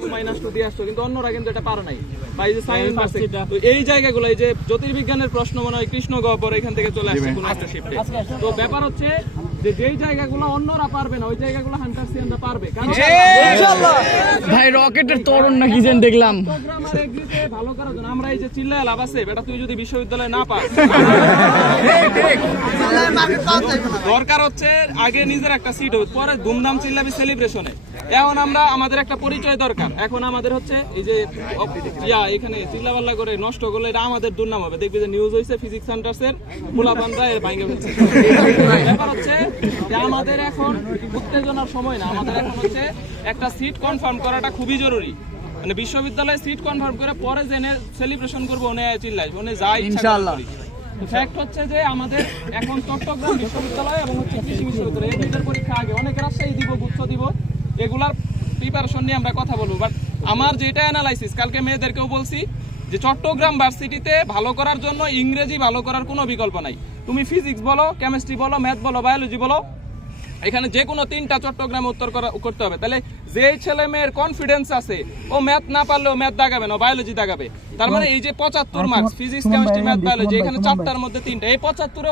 -2 দিয়ে আসছো, কিন্তু অন্যরা কিন্তু এটা পারে নাই। বা এই যে সাইন পারছে, তো এই জায়গাগুলো, এই যে জ্যোতির্বিজ্ঞানের প্রশ্ন মনে হয় কৃষ্ণগহ্বর পরে এখান থেকে চলে আসছে কোন একটা শিফটে। তো ব্যাপার হচ্ছে যে যেই জায়গাগুলো অন্যরা পারবে না, ওই জায়গাগুলো হান্টারসিয়ানরা পারবে। কারণ ইনশাআল্লাহ ভাই রকেটের তরুণ নাকি যেন দেখলাম চট্টগ্রাম আর এগ্রিতে ভালো করার জন্য আমরা এই যে চিল্লায় লাভ আছে, বেটা তুই যদি বিশ্ববিদ্যালয়ে না পাস, দরকার হচ্ছে আগে নিজের একটা সিট হোক, পরে ধুমধাম চিল্লাবি সেলিব্রেশনে। এখন আমরা আমাদের একটা পরিচয় দরকার। এখন আমাদের হচ্ছে এই যে এখানে চিল্লাপাল্লা করে নষ্ট করলে এটা আমাদের দুর্নাম হবে। দেখবি যে নিউজ হয়েছে ফিজিক্স সেন্টার্সের পোলাপানরা এর ভাঙে ফেলছে। ব্যাপার হচ্ছে যে আমাদের এখন উত্তেজনার সময় না, আমাদের এখন হচ্ছে একটা সিট কনফার্ম করাটা খুবই জরুরি। মানে বিশ্ববিদ্যালয়ে সিট কনফার্ম করে পরে জেনে সেলিব্রেশন করবো, ওনে চিল্লাই, ওনে যাই ইনশাআল্লাহ। ফ্যাক্ট হচ্ছে যে আমাদের এখন চট্টগ্রাম বিশ্ববিদ্যালয় এবং হচ্ছে কৃষি বিশ্ববিদ্যালয় এই দুইটার পরীক্ষা আগে, অনেক রাজশাহী দিব, গুচ্ছ দিব, এগুলার প্রিপারেশন নিয়ে আমরা কথা বলবো। বাট আমার যেটা অ্যানালাইসিস, কালকে মেয়েদেরকেও বলছি যে চট্টগ্রাম ভার্সিটিতে ভালো করার জন্য ইংরেজি ভালো করার কোনো বিকল্প নাই। তুমি ফিজিক্স বলো, কেমিস্ট্রি বলো, ম্যাথ বলো, বায়োলজি বলো, এখানে যে কোনো 3টা চট্টগ্রামে উত্তর করতে হবে। তাহলে যে ছেলে মেয়ের কনফিডেন্স আছে ও ম্যাথ না পারলেও ম্যাথ দাগাবে না, বায়োলজি দাগাবে। তার মানে এই যে 75 marks physics, chemistry, math, biology, এখানে 4টার মধ্যে 3টা, এই 75-এ